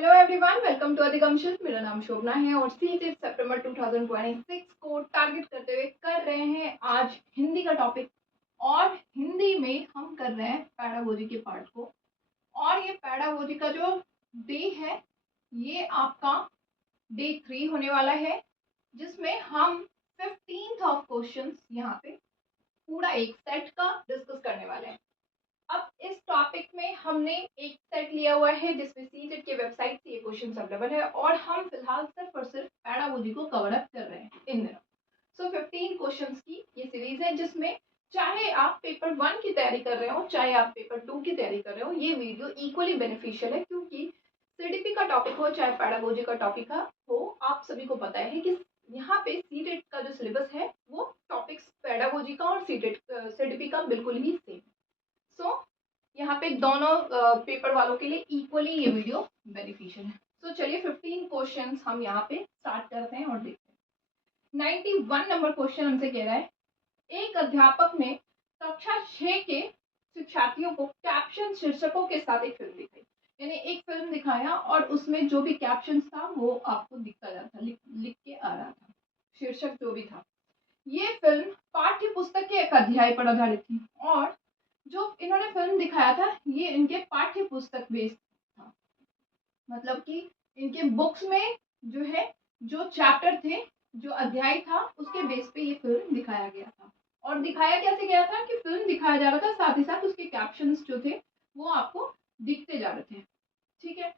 Hello everyone, welcome to Adhigamshil. मेरा नाम शोभना है और सीटेट सितंबर 2026 को टारगेट करते हुए कर रहे हैं आज हिंदी का टॉपिक। और हिंदी में हम कर रहे हैं पैडागोजी के पार्ट को। और ये पैडागोजी का जो डे है ये आपका डे 3 होने वाला है, जिसमें हम 15th ऑफ क्वेश्चंस यहाँ पे पूरा एक सेट का डिस्कस करने वाले हैं। अब इस टॉपिक में हमने एक सेट लिया हुआ है जिसमें सीटेट के वेबसाइट से ये क्वेश्चन अवेलेबल है और हम फिलहाल सिर्फ और सिर्फ पैडागोजी को कवर अप कर रहे हैं इन दिनों। सो 15 क्वेश्चंस की ये सीरीज है जिसमें चाहे आप पेपर 1 की तैयारी कर रहे हो चाहे आप पेपर 2 की तैयारी कर रहे हो, ये वीडियो इक्वली बेनिफिशियल है क्योंकि सीडीपी का टॉपिक हो चाहे पैडागोजी का टॉपिक हो, आप सभी को पता है कि यहाँ पे सीटेट का जो सिलेबस है वो टॉपिक्स पैडागोजी का और सीडीपी का बिल्कुल ही सेम। सो यहाँ पे दोनों पेपर वालों के लिए इक्वली ये वीडियो बेनिफिशियल है। सो चलिए 15 क्वेश्चंस हम यहाँ पे स्टार्ट करते हैं और देखते हैं। 91 नंबर क्वेश्चन हमसे कह रहा है, एक अध्यापक ने कक्षा 6 के शिक्षार्थियों को कैप्शन शीर्षकों के साथ एक फिल्म दिखाई। यानी एक फिल्म दिखाया और उसमें जो भी कैप्शन था वो आपको दिखता जा था, लिख के आ रहा था शीर्षक जो भी था। ये फिल्म पाठ्य पुस्तक के एक अध्याय पर आधारित थी और जो इन्होंने फिल्म दिखाया था ये इनके पाठ्य पुस्तक बेस्ड था। मतलब कि इनके बुक्स में जो है जो चैप्टर थे, जो अध्याय था, उसके बेस पे ये फिल्म दिखाया गया था। और दिखाया कैसे गया था कि फिल्म दिखाया जा रहा था, साथ ही साथ उसके कैप्शंस जो थे वो आपको दिखते जा रहे थे। ठीक है,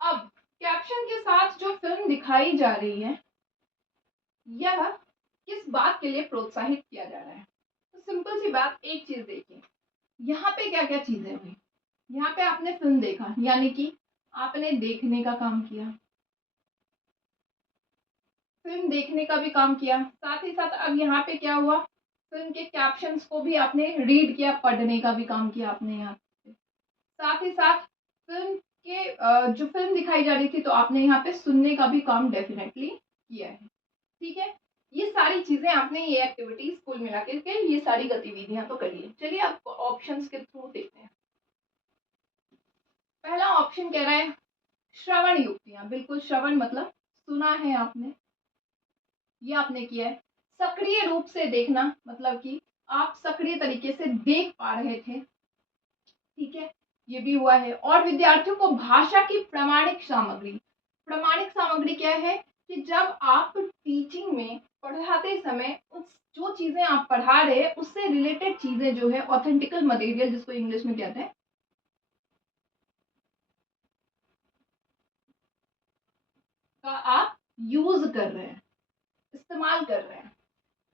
अब कैप्शन के साथ जो फिल्म दिखाई जा रही है यह किस बात के लिए प्रोत्साहित किया जा रहा है? तो सिंपल सी बात, एक चीज देखिए, यहाँ पे क्या क्या चीजें हुई। यहाँ पे आपने फिल्म देखा यानी कि आपने देखने का काम किया, फिल्म देखने का भी काम किया, साथ ही साथ अब यहाँ पे क्या हुआ, फिल्म के कैप्शंस को भी आपने रीड किया, पढ़ने का भी काम किया आपने यहाँ पे। साथ ही साथ फिल्म के जो फिल्म दिखाई जा रही थी तो आपने यहाँ पे सुनने का भी काम डेफिनेटली किया है। ठीक है, ये सारी चीजें आपने, ये एक्टिविटीज कुल मिला के ये सारी गतिविधियां तो करिए। चलिए अब ऑप्शंस के थ्रू देखते हैं। पहला ऑप्शन कह रहा है श्रवण युक्तियां। बिल्कुल, श्रवण मतलब सुना है आपने, ये आपने किया है। सक्रिय रूप से देखना मतलब कि आप सक्रिय तरीके से देख पा रहे थे। ठीक है, ये भी हुआ है। और विद्यार्थियों को भाषा की प्रामाणिक सामग्री, प्रामाणिक सामग्री क्या है कि जब आप टीचिंग में पढ़ाते समय उस जो चीजें आप पढ़ा रहे हैं उससे रिलेटेड चीजें जो है ऑथेंटिकल मटेरियल, जिसको इंग्लिश में कहते हैं, का आप यूज कर रहे हैं, इस्तेमाल कर रहे हैं।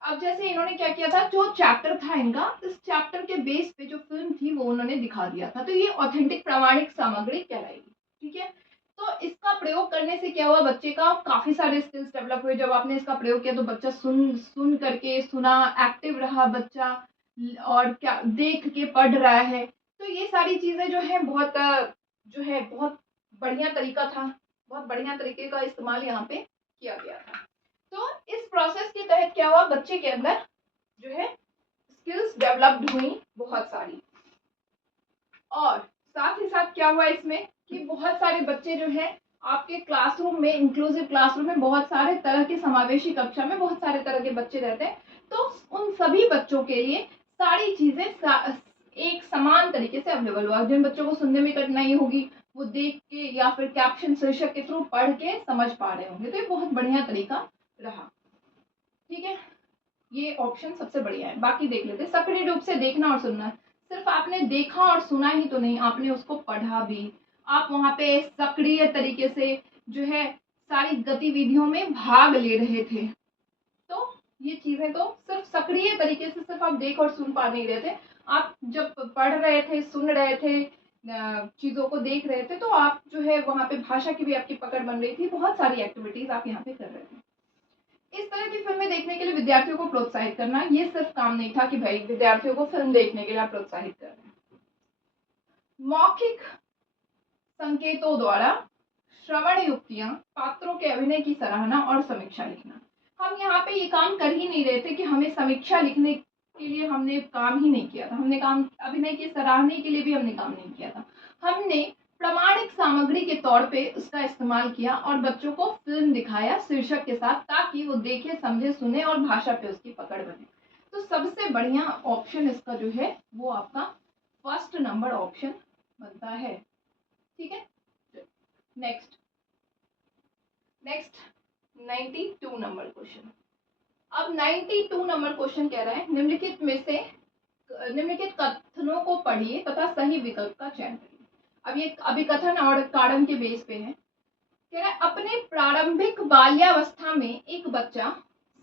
अब जैसे इन्होंने क्या किया था, जो चैप्टर था इनका, इस चैप्टर के बेस पे जो फिल्म थी वो उन्होंने दिखा दिया था, तो ये ऑथेंटिक प्रामाणिक सामग्री कहलाएगी। ठीक है, तो इसका प्रयोग करने से क्या हुआ, बच्चे का काफी सारे स्किल्स डेवलप हुए। जब आपने इसका प्रयोग किया तो बच्चा सुन करके, सुना, एक्टिव रहा बच्चा, और क्या देख के पढ़ रहा है। तो ये सारी चीजें जो है बहुत बढ़िया तरीका था, बहुत बढ़िया तरीके का इस्तेमाल यहाँ पे किया गया था। तो इस प्रोसेस के तहत क्या हुआ, बच्चे के अंदर जो है स्किल्स डेवलप्ड हुई बहुत सारी। और साथ ही साथ क्या हुआ इसमें कि बहुत सारे बच्चे जो है आपके क्लासरूम में, इंक्लूसिव क्लासरूम में बहुत सारे तरह के, समावेशी कक्षा में बहुत सारे तरह के बच्चे रहते हैं, तो उन सभी बच्चों के लिए सारी चीजें एक समान तरीके से अवेलेबल हुआ। जिन बच्चों को सुनने में कठिनाई होगी वो देख के या फिर कैप्शन शीर्षक के थ्रू पढ़ के समझ पा रहे होंगे, तो ये बहुत बढ़िया तरीका रहा। ठीक है, ये ऑप्शन सबसे बढ़िया है। बाकी देख लेते, सक्रिय रूप से देखना और सुनना। सिर्फ आपने देखा और सुना ही तो नहीं, आपने उसको पढ़ा भी, आप वहां पे सक्रिय तरीके से जो है सारी गतिविधियों में भाग ले रहे थे। तो ये चीजें तो सिर्फ सक्रिय तरीके से सिर्फ आप देख और सुन पा नहीं रहे थे, आप जब पढ़ रहे थे, सुन रहे थे, चीजों को देख रहे थे, तो आप जो है वहां पे भाषा की भी आपकी पकड़ बन रही थी, बहुत सारी एक्टिविटीज आप यहाँ पे कर रहे थे। इस तरह की फिल्में देखने के लिए विद्यार्थियों को प्रोत्साहित करना, ये सिर्फ काम नहीं था कि भाई विद्यार्थियों को फिल्म देखने के लिए प्रोत्साहित कर रहे हैं। मौखिक संकेतों द्वारा श्रवण युक्तियां, पात्रों के अभिनय की सराहना और समीक्षा लिखना। हम यहाँ पे ये काम कर ही नहीं रहे थे कि हमें समीक्षा लिखने के लिए हमने काम ही नहीं किया था, हमने काम अभिनय की सराहना के लिए भी हमने काम नहीं किया था, हमने प्रमाणिक सामग्री के तौर पे उसका इस्तेमाल किया और बच्चों को फिल्म दिखाया शीर्षक के साथ, ताकि वो देखे, समझे, सुने और भाषा पे उसकी पकड़ बने। तो सबसे बढ़िया ऑप्शन इसका जो है वो आपका फर्स्ट नंबर ऑप्शन बनता है। ठीक है, नेक्स्ट 92 नंबर क्वेश्चन। अब 92 नंबर क्वेश्चन कह रहा है, निम्नलिखित कथनों को पढ़िए तथा सही विकल्प का चयन करिए। अब ये अभिकथन और कारण के बेस पे है। कह रहा है, अपने प्रारंभिक बाल्यावस्था में एक बच्चा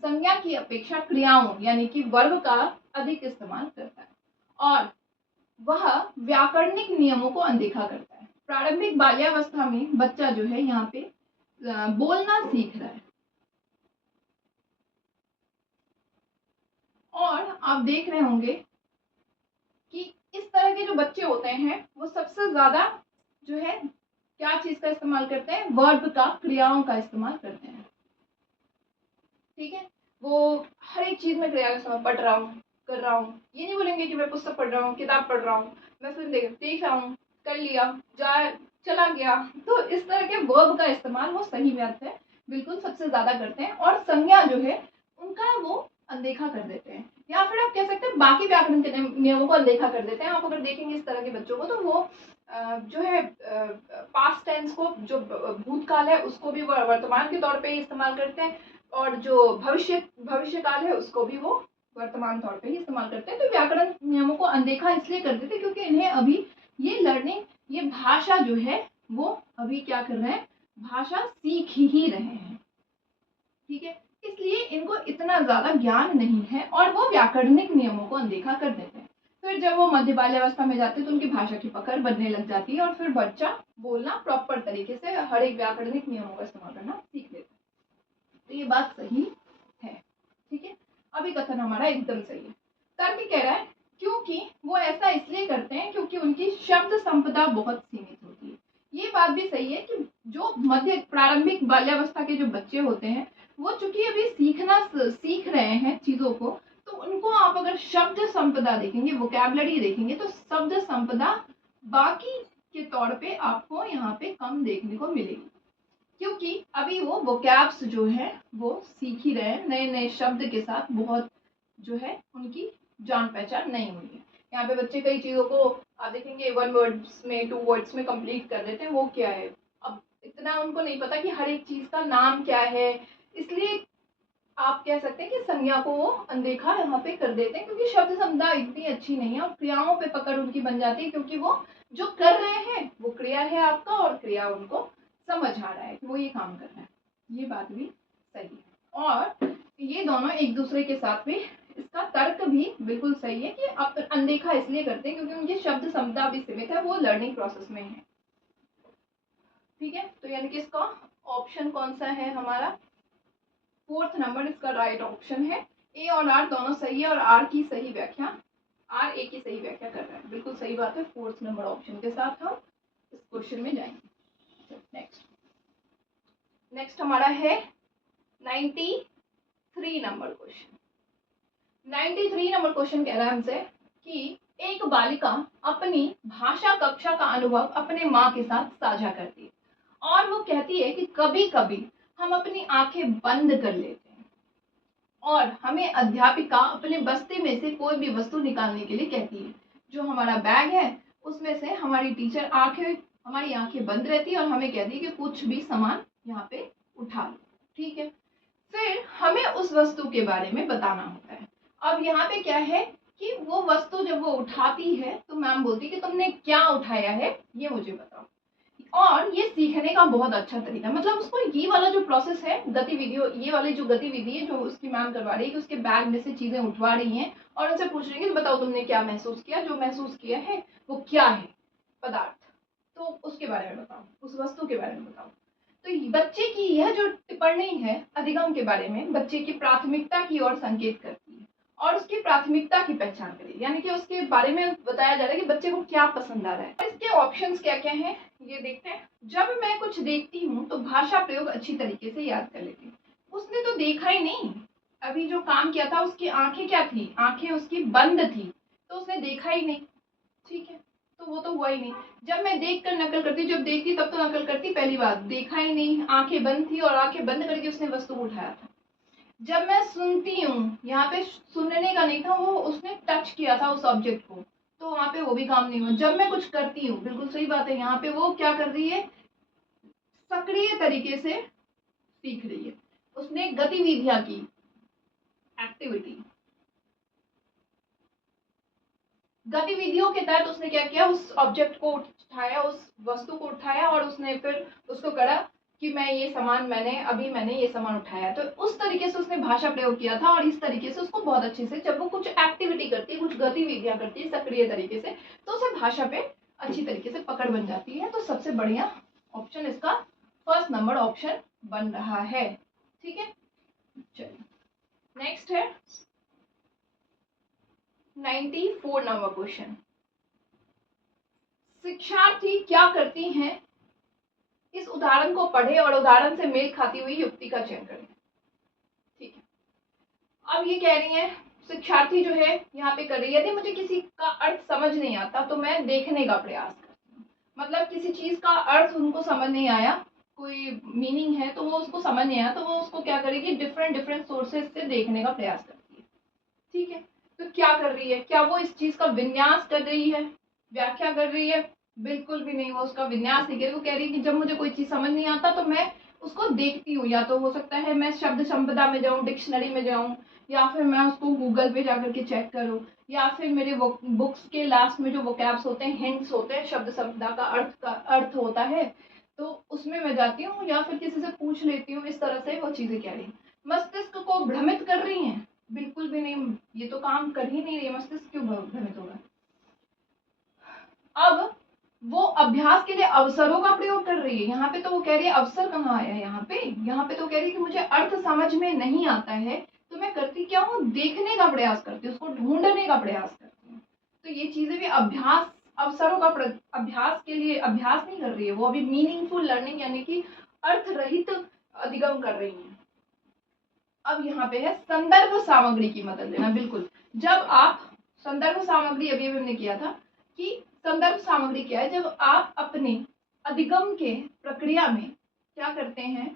संज्ञा की अपेक्षा क्रियाओं यानी कि वर्ब का अधिक इस्तेमाल करता है और वह व्याकरणिक नियमों को अनदेखा करता है। प्रारंभिक बाल्यावस्था में बच्चा जो है यहाँ पे बोलना सीख रहा है और आप देख रहे होंगे कि इस तरह के जो बच्चे होते हैं वो सबसे ज्यादा जो है क्या चीज का इस्तेमाल करते हैं, वर्ब का, क्रियाओं का इस्तेमाल करते हैं। ठीक है, वो हर एक चीज में क्रिया का इस्तेमाल, पढ़ रहा हूँ, कर रहा हूँ, ये नहीं बोलेंगे कि मैं पुस्तक पढ़ रहा हूँ, किताब पढ़ रहा हूँ, मैं फिल्म देख रहा हूँ, कर लिया, जा चला गया। तो इस तरह के वर्ब का इस्तेमाल वो सही बात है बिल्कुल सबसे ज्यादा करते हैं और संज्ञा जो है उनका वो अनदेखा कर देते हैं, या फिर आप कह सकते हैं बाकी व्याकरण के नियमों को अनदेखा कर देते हैं। आप अगर देखेंगे इस तरह के बच्चों को तो वो जो है पास्ट टेंस को, जो भूतकाल है उसको भी वो वर्तमान के तौर पे ही इस्तेमाल करते हैं और जो भविष्य काल है उसको भी वो वर्तमान तौर पे ही इस्तेमाल करते हैं। तो व्याकरण नियमों को अनदेखा इसलिए करते थे क्योंकि इन्हें अभी ये लर्निंग, ये भाषा जो है वो अभी क्या कर रहे हैं, भाषा सीख ही रहे हैं। ठीक है, इसलिए इनको इतना ज्यादा ज्ञान नहीं है और वो व्याकरणिक नियमों को अनदेखा कर देते हैं। फिर जब वो मध्य बाल्यावस्था में जाते हैं तो उनकी भाषा की पकड़ बनने लग जाती है और फिर बच्चा बोलना प्रॉपर तरीके से हर एक व्याकरणिक नियमों का इस्तेमाल करना सीख लेता है। तो ये बात सही है। ठीक है, अभी कथन हमारा एकदम सही है। तर्क कह रहा है क्योंकि वो ऐसा इसलिए करते हैं क्योंकि उनकी शब्द संपदा बहुत सीमित होती है। ये बात भी सही है कि जो मध्य प्रारंभिक बाल्यावस्था के जो बच्चे होते हैं वो चूंकि अभी सीख रहे हैं चीजों को, तो उनको आप अगर शब्द संपदा देखेंगे, वोकैबुलरी देखेंगे, तो शब्द संपदा बाकी के तौर पे आपको यहाँ पे कम देखने को मिलेगी क्योंकि अभी वो वोकैब्स जो है वो सीख ही रहे हैं, नए नए शब्द के साथ बहुत जो है उनकी जान पहचान नहीं हुई है। यहाँ पे बच्चे कई चीजों को आप देखेंगे 1 वर्ड्स में 2 वर्ड्स में कंप्लीट कर देते हैं, वो क्या है, अब इतना उनको नहीं पता कि हर एक चीज का नाम क्या है, इसलिए आप कह सकते हैं कि संज्ञा को वो अनदेखा यहाँ पे कर देते हैं क्योंकि शब्द संपदा इतनी अच्छी नहीं है और क्रियाओं पे पकड़ उनकी बन जाती है क्योंकि वो जो कर रहे हैं वो क्रिया है आपका और क्रिया उनको समझ आ रहा है कि वो ये काम कर रहा है। ये बात भी सही है और ये दोनों एक दूसरे के साथ भी, इसका तर्क भी बिल्कुल सही है कि आप अनदेखा इसलिए करते हैं क्योंकि उनकी शब्द संपदा भी सीमित है, वो लर्निंग प्रोसेस में है। ठीक है, तो यानी कि इसका ऑप्शन कौन सा है हमारा, फोर्थ नंबर इसका राइट ऑप्शन है। ए और आर दोनों सही है और आर की सही व्याख्या, आर ए की सही व्याख्या कर रहा है, बिल्कुल सही बात है। फोर्थ नंबर ऑप्शन के साथ हम इस क्वेश्चन में जाएंगे। नेक्स्ट हमारा है 93 नंबर क्वेश्चन। 93 नंबर क्वेश्चन कह रहा है हमसे कि एक बालिका अपनी भाषा कक्षा का अनुभव अपने माँ के साथ साझा करती है और वो कहती है कि कभी कभी हम अपनी आंखें बंद कर लेते हैं और हमें अध्यापिका अपने बस्ते में से कोई भी वस्तु निकालने के लिए कहती है। जो हमारा बैग है उसमें से हमारी टीचर हमारी आंखें बंद रहती है और हमें कहती है कि कुछ भी सामान यहाँ पे उठा लो। ठीक है, फिर हमें उस वस्तु के बारे में बताना होता है। अब यहाँ पे क्या है कि वो वस्तु जब वो उठाती है तो मैम बोलती है कि तुमने क्या उठाया है ये मुझे बताओ। और ये सीखने का बहुत अच्छा तरीका है, मतलब उसको ये वाला जो प्रोसेस है, गतिविधि, ये वाली जो गतिविधि है जो उसकी मैम करवा रही है कि उसके बैग में से चीजें उठवा रही हैं और उनसे पूछ रही है कि बताओ तुमने क्या महसूस किया, जो महसूस किया है वो क्या है पदार्थ, तो उसके बारे में बताओ, उस वस्तु के बारे में बताओ। तो बच्चे की यह जो टिप्पणी है अधिगम के बारे में बच्चे की प्राथमिकता की ओर संकेत करती है और उसकी प्राथमिकता की पहचान करें, यानी कि उसके बारे में बताया जा रहा है कि बच्चे को क्या पसंद आ रहा है। इसके ऑप्शंस क्या क्या हैं ये देखते हैं। जब मैं कुछ देखती हूँ तो भाषा प्रयोग अच्छी तरीके से याद कर लेती हूँ। उसने तो देखा ही नहीं, अभी जो काम किया था उसकी आंखें क्या थी, आंखें उसकी बंद थी तो उसने देखा ही नहीं। ठीक है, तो वो तो हुआ ही नहीं। जब मैं देख कर नकल करती, जब देखती तब तो नकल करती, पहली बात देखा ही नहीं, आंखें बंद थी और आंखें बंद करके उसने वस्तु को उठाया था। जब मैं सुनती हूँ, यहाँ पे सुनने का नहीं था, वो उसने टच किया था उस ऑब्जेक्ट को, तो वहां पे वो भी काम नहीं हुआ। जब मैं कुछ करती हूँ, बिल्कुल सही बात है, यहाँ पे वो क्या कर रही है, सक्रिय तरीके से सीख रही है, उसने गतिविधियां की, एक्टिविटी, गतिविधियों के तहत उसने क्या किया, उस ऑब्जेक्ट को उठाया, उस वस्तु को उठाया और उसने फिर उसको करा कि मैंने ये सामान उठाया। तो उस तरीके से उसने भाषा प्रयोग किया था और इस तरीके से उसको बहुत अच्छे से, जब वो कुछ एक्टिविटी करती है, कुछ गतिविधियां करती है सक्रिय तरीके से, तो उसे भाषा पे अच्छी तरीके से पकड़ बन जाती है। तो सबसे बढ़िया ऑप्शन इसका फर्स्ट नंबर ऑप्शन बन रहा है। ठीक है, चलिए नेक्स्ट है 94 नंबर क्वेश्चन। शिक्षार्थी क्या करती हैं, इस उदाहरण को पढ़े और उदाहरण से मेल खाती हुई युक्ति का चयन करें। ठीक है, अब ये कह रही है, शिक्षार्थी जो है यहाँ पे कर रही है, यदि मुझे किसी का अर्थ समझ नहीं आता तो मैं देखने का प्रयास करती हूँ। मतलब किसी चीज का अर्थ उनको समझ नहीं आया, कोई मीनिंग है तो वो उसको समझ नहीं आया, तो वो उसको क्या करेगी, डिफरेंट डिफरेंट सोर्सेज से देखने का प्रयास करती है। ठीक है, तो क्या कर रही है, क्या वो इस चीज का विन्यास कर रही है, व्याख्या कर रही है? बिल्कुल भी नहीं, वो उसका विन्यास नहीं कर रही। वो कह रही है कि जब मुझे कोई चीज समझ नहीं आता तो मैं उसको देखती हूँ, या तो हो सकता है मैं शब्द संपदा में जाऊँ, डिक्शनरी में जाऊँ, या फिर मैं उसको गूगल पे जाकर के चेक करूँ, या फिर मेरे बुक्स के लास्ट में जो वोकैब्स होते हैं, हिंट्स होते हैं, शब्द संपदा का अर्थ होता है, तो उसमें मैं जाती हूँ, या फिर किसी से पूछ लेती हूँ। इस तरह से वो चीजें कह रही हैं। मस्तिष्क को भ्रमित कर रही हैं? बिल्कुल भी नहीं, ये तो काम कर ही नहीं रही है, मस्तिष्क क्यों भ्रमित होगा। अब वो अभ्यास के लिए अवसरों का प्रयोग कर रही है। यहाँ पे तो वो कह रही है, अवसर कहाँ आया यहाँ पे तो कह रही है कि मुझे अर्थ समझ में नहीं आता है, तो मैं करती क्या हूँ, देखने का प्रयास करती हूँ, उसको ढूंढने का प्रयास करती हूँ। तो ये चीजें भी अभ्यास, अवसरों का अभ्यास के लिए अभ्यास नहीं कर रही है, वो अभी मीनिंगफुल लर्निंग यानी कि अर्थ रहित अधिगम कर रही है। अब यहाँ पे है संदर्भ सामग्री की मदद लेना। बिल्कुल, जब आप संदर्भ सामग्री, अभी हमने किया था कि संदर्भ सामग्री क्या है, जब आप अपने अधिगम के प्रक्रिया में क्या करते हैं,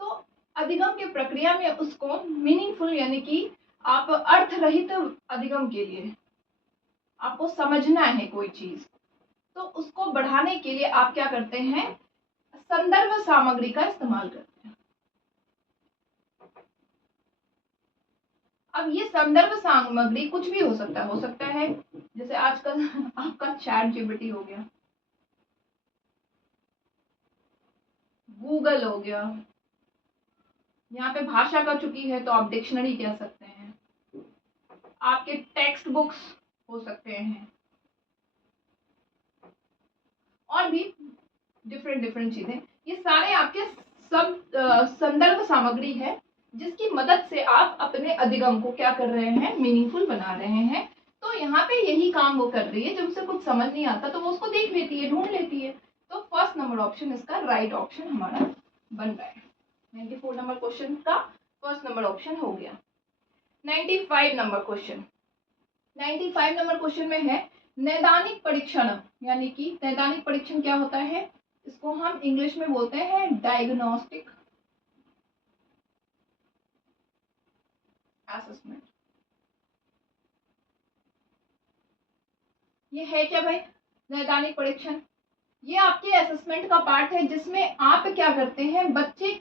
तो अधिगम के प्रक्रिया में उसको मीनिंगफुल यानी कि आप अर्थ रहित अधिगम के लिए आपको समझना है कोई चीज, तो उसको बढ़ाने के लिए आप क्या करते हैं, संदर्भ सामग्री का इस्तेमाल करते हैं। अब ये संदर्भ सामग्री कुछ भी हो सकता है जैसे आजकल आपका चैट जीपीटी हो गया, गूगल हो गया, यहाँ पे भाषा का चुकी है तो आप डिक्शनरी कह सकते हैं, आपके टेक्स्ट बुक्स हो सकते हैं, और भी डिफरेंट डिफरेंट चीजें। ये सारे आपके सब संदर्भ सामग्री है, जिसकी मदद से आप अपने अधिगम को क्या कर रहे हैं, मीनिंगफुल बना रहे हैं। तो यहाँ पे यही काम वो कर रही है, जब उसे कुछ समझ नहीं आता तो वो उसको देख लेती है, ढूंढ लेती है। तो फर्स्ट नंबर ऑप्शन इसका राइट ऑप्शन हमारा बन रहा है। 94 नंबर क्वेश्चन का फर्स्ट नंबर ऑप्शन हो गया। 95 नंबर क्वेश्चन, 95 नंबर क्वेश्चन में है नैदानिक परीक्षण, यानी कि नैदानिक परीक्षण क्या होता है, इसको हम इंग्लिश में बोलते हैं डायग्नोस्टिक असेसमेंट। ये है क्या भाई, नैदानिक परीक्षण? ये आपके असेसमेंट का पार्ट है, जिसमें आप क्या करते हैं, बच्चे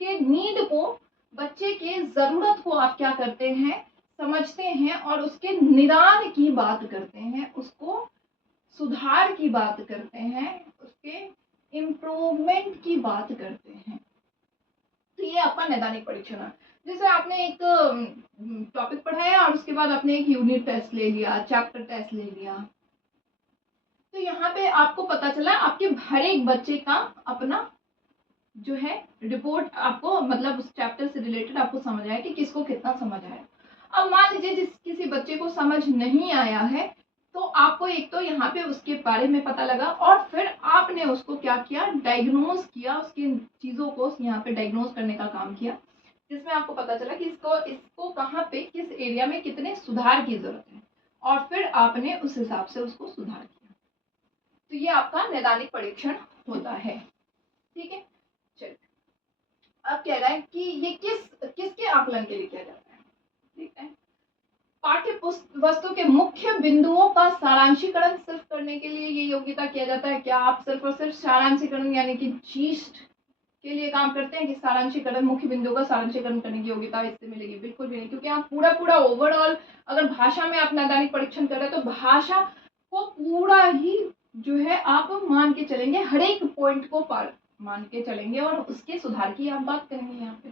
के नीड को, बच्चे के जरूरत को आप क्या करते हैं, समझते हैं और उसके निदान की बात करते हैं, उसको सुधार की बात करते हैं, उसके इम्प्रूवमेंट की बात करते हैं। तो ये आपका नैदानिक परीक्षण है। जैसे आपने एक टॉपिक पढ़ाया और उसके बाद आपने एक यूनिट टेस्ट ले लिया, चैप्टर टेस्ट ले लिया, तो यहाँ पे आपको पता चला आपके हर एक बच्चे का अपना जो है रिपोर्ट, आपको मतलब उस चैप्टर से रिलेटेड आपको समझ आया कि किसको कितना समझ आया। अब मान लीजिए जिस किसी बच्चे को समझ नहीं आया है, तो आपको एक तो यहाँ पे उसके बारे में पता लगा और फिर आपने उसको क्या किया, डायग्नोज किया, उसकी चीज़ों को यहाँ पे डायग्नोज करने का काम किया, जिसमें आपको पता चला कि इसको कहाँ पे किस एरिया में कितने सुधार की जरूरत है, और फिर आपने उस हिसाब से उसको सुधार किया। तो ये आपका नैदानिक परीक्षण होता है। ठीक है, चलिए अब कह रहा है कि ये किसके आकलन के लिए किया जाता है। ठीक है, पाठ्य वस्तु के मुख्य बिंदुओं का सारांशीकरण सिर्फ करने के लिए ये योग्यता किया जाता है। क्या आप सिर्फ और सिर्फ सारांशीकरण यानी कि जीस्ट के लिए काम करते हैं कि सारांशीकरण मुख्य बिंदुओं का सारांशीकरण करने की योग्यता इससे मिलेगी? बिल्कुल भी नहीं, क्योंकि आप पूरा ओवरऑल अगर भाषा में आप नैदानिक परीक्षण कर रहे हैं तो भाषा को पूरा ही जो है आप मान के चलेंगे, हर एक पॉइंट को मान के चलेंगे और उसके सुधार की आप बात करेंगे। यहाँ पे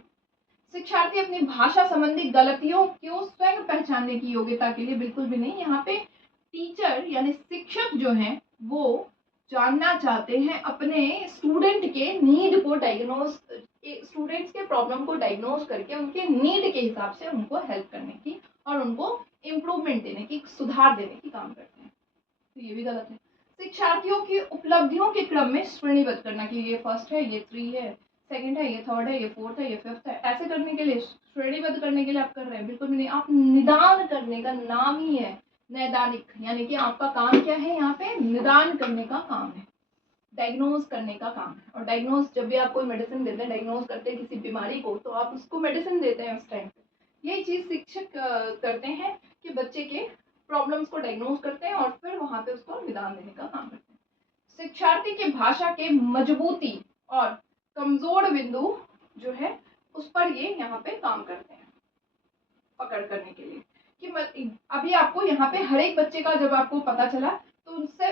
शिक्षार्थी अपनी भाषा संबंधी गलतियों को स्वयं पहचानने की योग्यता के लिए बिल्कुल भी नहीं। यहाँ पे टीचर यानी शिक्षक जो हैं वो जानना चाहते हैं अपने स्टूडेंट के नीड को डायग्नोज, स्टूडेंट्स के प्रॉब्लम को डायग्नोज करके उनके नीड के हिसाब से उनको हेल्प करने की और उनको इम्प्रूवमेंट देने की, सुधार देने की काम करते हैं। तो ये भी गलत है। शिक्षार्थियों की उपलब्धियों के क्रम में श्रेणीबद्ध करना कि ये फर्स्ट है, ये 3 है, सेकंड है, ये थर्ड है, ये फोर्थ है, ये फिफ्थ है, ऐसे करने के लिए, श्रेणीबद्ध करने के लिए आप कर रहे हैं? बिल्कुल भी नहीं। आप निदान करने का नाम ही है नैदानिक, यानी कि आपका काम क्या है? यहाँ पे निदान करने का काम है, डायग्नोज करने का काम है। और डायग्नोज जब भी आप कोई मेडिसिन देते हैं, डायग्नोज करते हैं किसी बीमारी को, तो आप उसको मेडिसिन देते हैं उस टाइम पे। यही चीज शिक्षक करते हैं कि बच्चे के प्रॉब्लम्स को डायग्नोज करते हैं और फिर वहां पे उसको निदान देने का काम करते हैं। शिक्षार्थी की भाषा के मजबूती और कमजोर बिंदु जो है उस पर ये यहाँ पे काम करते हैं पकड़ करने के लिए कि अभी आपको यहाँ पे हर एक बच्चे का जब आपको पता चला तो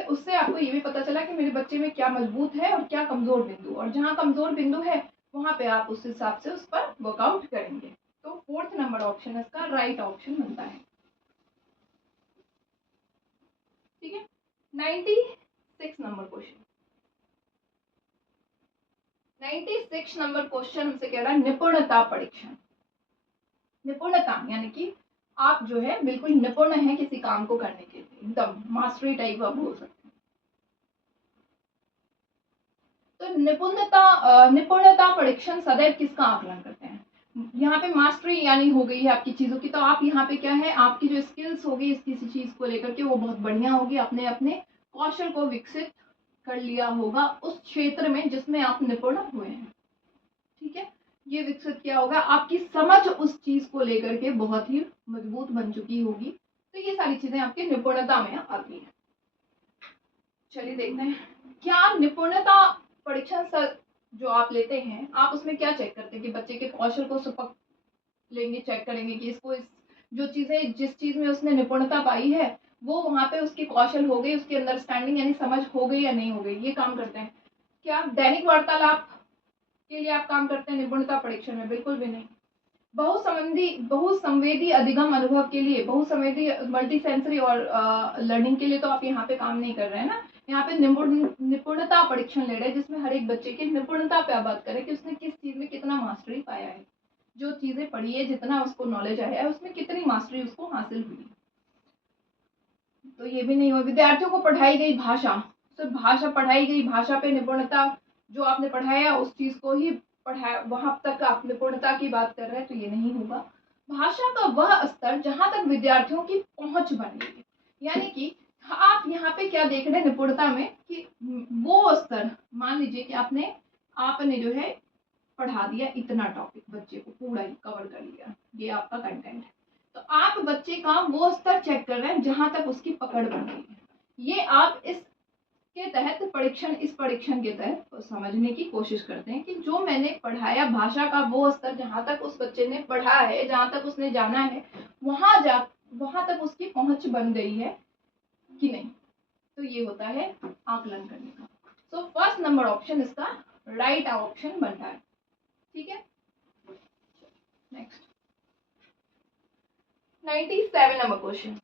उससे आपको ये भी पता चला कि मेरे बच्चे में क्या मजबूत है और क्या कमजोर बिंदु, और जहाँ कमजोर बिंदु है वहां पे आप उस हिसाब से उस पर वर्कआउट करेंगे। तो 4th नंबर ऑप्शन इसका राइट ऑप्शन बनता है। ठीक है, 96 नंबर क्वेश्चन। 96 नंबर क्वेश्चन हमसे कह रहा है निपुणता परीक्षण। निपुणता यानी कि आप जो है बिल्कुल निपुण है किसी काम को करने के लिए, एकदम मास्टरी टाइप आप बोल सकते हैं। तो निपुणता परीक्षण सदैव किसका आकलन करते हैं? यहाँ पे मास्टरी यानी हो गई है आपकी चीजों की, तो आप यहाँ पे क्या है, आपकी जो स्किल्स होगी इस किसी चीज को लेकर के वो बहुत बढ़िया होगी, अपने अपने कौशल को विकसित कर लिया होगा उस क्षेत्र में जिसमें आप निपुण हुए हैं। ठीक है, ये विकसित किया होगा, आपकी समझ उस चीज को लेकर के बहुत ही मजबूत बन चुकी होगी। तो ये सारी चीजें आपकी निपुणता में आती है। चलिए देखते हैं, क्या निपुणता परीक्षण जो आप लेते हैं आप उसमें क्या चेक करते हैं कि बच्चे के कौशल को सुपक लेंगे, चेक करेंगे कि इसको जो चीजें जिस चीज में उसने निपुणता पाई है वो वहां पे उसकी कौशल हो गई, उसकी अंडरस्टैंडिंग यानी समझ हो गई या नहीं हो गई, ये काम करते हैं। क्या दैनिक वार्तालाप के लिए आप काम करते हैं निपुणता परीक्षण में? बिल्कुल भी नहीं। बहुसंवेदी अधिगम अनुभव के लिए, बहुसंवेदी मल्टी सेंसरी और लर्निंग के लिए तो आप यहाँ पे काम नहीं कर रहे हैं ना। यहाँ पे निपुणता परीक्षण ले रहे हैं जिसमें हर एक बच्चे की निपुणता पे आप बात करें कि उसने किस चीज में कितना मास्टरी पाया है, जो चीजें पढ़ी है, जितना उसको नॉलेज आया है उसमें कितनी मास्टरी उसको हासिल हुई। तो ये भी नहीं हुआ। विद्यार्थियों को पढ़ाई गई भाषा, सिर्फ भाषा पढ़ाई गई, भाषा पे निपुणता जो आपने पढ़ाया उस चीज को ही पढ़ाया, वहां तक आप निपुणता की बात कर रहे हैं, तो ये नहीं होगा। भाषा का वह स्तर जहां तक विद्यार्थियों की पहुंच बन गई है, यानी कि आप यहाँ पे क्या देख रहे हैं निपुणता में कि वो स्तर, मान लीजिए कि आपने जो है पढ़ा दिया इतना टॉपिक, बच्चे को पूरा ही कवर कर लिया, ये आपका कंटेंट है, तो आप बच्चे का वो स्तर चेक कर रहे हैं जहां तक उसकी पकड़ बन गई है। ये आप इस परीक्षण के तहत समझने की कोशिश करते हैं कि जो मैंने पढ़ाया भाषा का वो स्तर जहां तक उस बच्चे ने पढ़ा है, जहां तक उसने जाना है, वहां तक उसकी पहुंच बन गई है कि नहीं। तो ये होता है आकलन करने का। सो फर्स्ट नंबर ऑप्शन इसका राइट ऑप्शन बनता है। ठीक है, next 97 number question.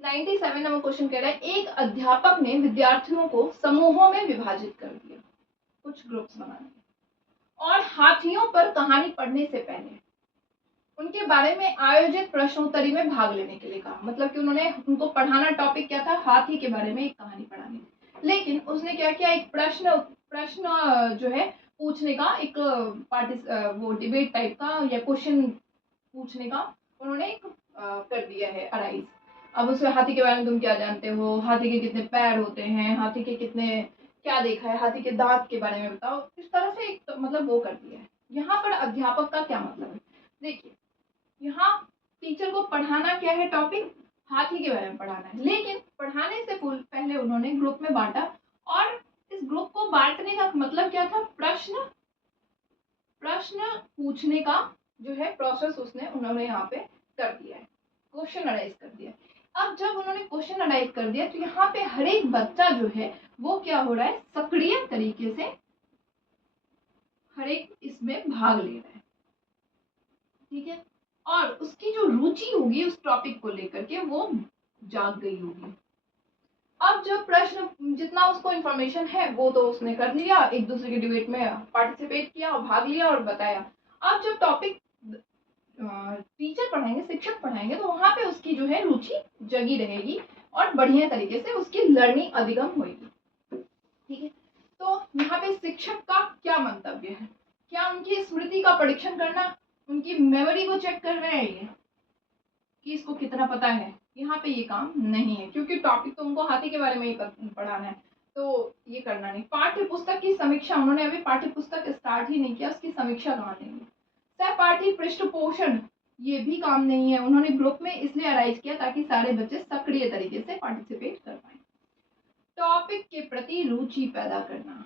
97 number question कह रहा है एक अध्यापक ने विद्यार्थियों को समूहों में विभाजित कर दिया, कुछ ग्रुप्स बना दिए और हाथियों पर कहानी पढ़ने से पहले उनके बारे में आयोजित प्रश्नोत्तरी में भाग लेने के लिए कहा। मतलब कि उन्होंने उनको पढ़ाना टॉपिक क्या था, हाथी के बारे में एक कहानी पढ़ानी, लेकिन उसने क्या किया, एक प्रश्न जो है पूछने का, एक वो डिबेट टाइप का या क्वेश्चन पूछने का उन्होंने एक कर दिया है अराइज। अब उसमें हाथी के बारे में तुम क्या जानते हो, हाथी के कितने पैर होते हैं, हाथी के कितने क्या देखा है, हाथी के दांत के बारे में बताओ। इस तरह से एक तो मतलब वो कर दिया है। यहाँ पर अध्यापक का क्या मतलब है, देखिए यहाँ टीचर को पढ़ाना क्या है, टॉपिक हाथी के बारे में पढ़ाना है, लेकिन पढ़ाने से पहले उन्होंने ग्रुप में बांटा और इस ग्रुप को बांटने का मतलब क्या था, प्रश्न पूछने का जो है प्रोसेस उन्होंने यहाँ पे कर दिया है, क्वेश्चन अराइज कर दिया। अब जब उन्होंने क्वेश्चन अराइज कर दिया तो यहाँ पे हर एक बच्चा जो है वो क्या हो रहा है, सक्रिय तरीके से हर एक इसमें भाग ले रहा है, ठीक है। और उसकी जो रुचि होगी उस टॉपिक को लेकर के वो जाग गई होगी। अब जब प्रश्न जितना उसको इन्फॉर्मेशन है वो तो उसने कर लिया, एक दूसरे के डिबेट में पार्टिसिपेट किया और भाग लिया और बताया। अब जब टॉपिक टीचर पढ़ाएंगे, शिक्षक पढ़ाएंगे, तो वहां पे उसकी जो है रुचि जगी रहेगी और बढ़िया तरीके से उसकी लर्निंग अधिगम होगी, ठीक है। तो यहाँ पे शिक्षक का क्या मंतव्य है, क्या उनकी स्मृति का परीक्षण करना, उनकी मेमोरी को चेक कर रहे हैं ये कि इसको कितना पता है, यहाँ पे ये काम नहीं है, क्योंकि टॉपिक तो उनको हाथी के बारे में ही पढ़ाना है, तो ये करना नहीं। पाठ्य पुस्तक की समीक्षा, उन्होंने अभी पाठ्य पुस्तक स्टार्ट ही नहीं किया, उसकी समीक्षा कहाँ लेंगे। सहपाठी पृष्ठपोषण, ये भी काम नहीं है, उन्होंने ग्रुप में इसलिए अराइज किया ताकि सारे बच्चे सक्रिय तरीके से पार्टिसिपेट कर पाए। टॉपिक के प्रति रुचि पैदा करना,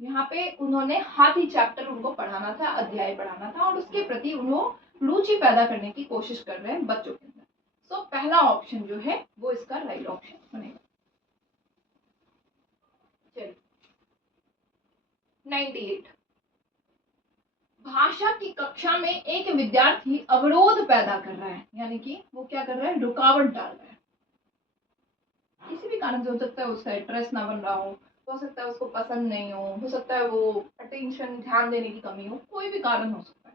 यहाँ पे उन्होंने हाथी चैप्टर उनको पढ़ाना था, अध्याय पढ़ाना था और उसके प्रति उन्होंने रुचि पैदा करने की कोशिश कर रहे हैं बच्चों के अंदर। तो पहला ऑप्शन जो है वो इसका राइट ऑप्शन बनेगा। चलिए 98, भाषा की कक्षा में एक विद्यार्थी अवरोध पैदा कर रहा है, यानी कि वो क्या कर रहा है, रुकावट डाल रहा है। किसी भी कारण से हो सकता है उसका इंटरेस्ट ना बन रहा हो सकता है उसको पसंद नहीं हो सकता है वो अटेंशन ध्यान देने की कमी हो, कोई भी कारण हो सकता है।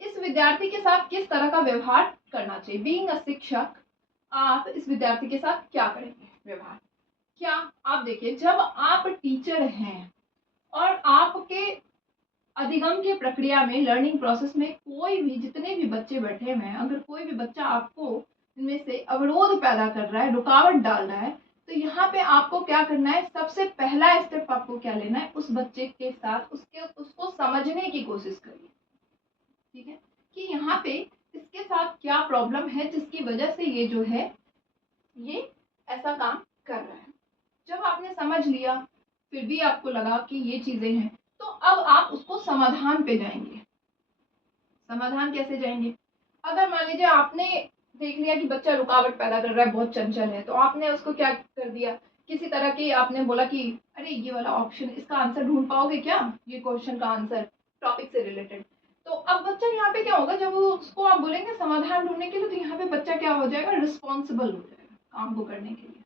इस विद्यार्थी के साथ किस तरह का व्यवहार करना चाहिए, बीइंग अ शिक्षक आप इस विद्यार्थी के साथ क्या करेंगे व्यवहार। क्या आप देखिए, जब आप टीचर हैं और आपके अधिगम की प्रक्रिया में, लर्निंग प्रोसेस में कोई भी, जितने भी बच्चे बैठे हुए हैं, अगर कोई भी बच्चा आपको इनमें से अवरोध पैदा कर रहा है, रुकावट डाल रहा है, तो यहाँ पे आपको क्या करना है, सबसे पहला स्टेप आपको क्या लेना है, उस बच्चे के साथ उसको समझने की कोशिश करिए, ठीक है, कि यहाँ पे इसके साथ क्या प्रॉब्लम है जिसकी वजह से ये जो है ये ऐसा काम कर रहा है। जब आपने समझ लिया फिर भी आपको लगा कि ये चीजें हैं, तो अब आप उसको समाधान पे जाएंगे। समाधान कैसे जाएंगे, अगर मान लीजिए आपने देख लिया कि बच्चा रुकावट पैदा कर रहा है, बहुत चंचल है, तो आपने उसको क्या कर दिया, किसी तरह की आपने बोला कि अरे ये वाला ऑप्शन, इसका आंसर ढूंढ पाओगे क्या, ये क्वेश्चन का आंसर टॉपिक से रिलेटेड। तो अब बच्चा यहाँ पे क्या होगा, जब वो उसको आप बोलेंगे समाधान ढूंढने के लिए, तो यहाँ पे बच्चा क्या हो जाएगा, रिस्पॉन्सिबल हो जाएगा काम को करने के लिए,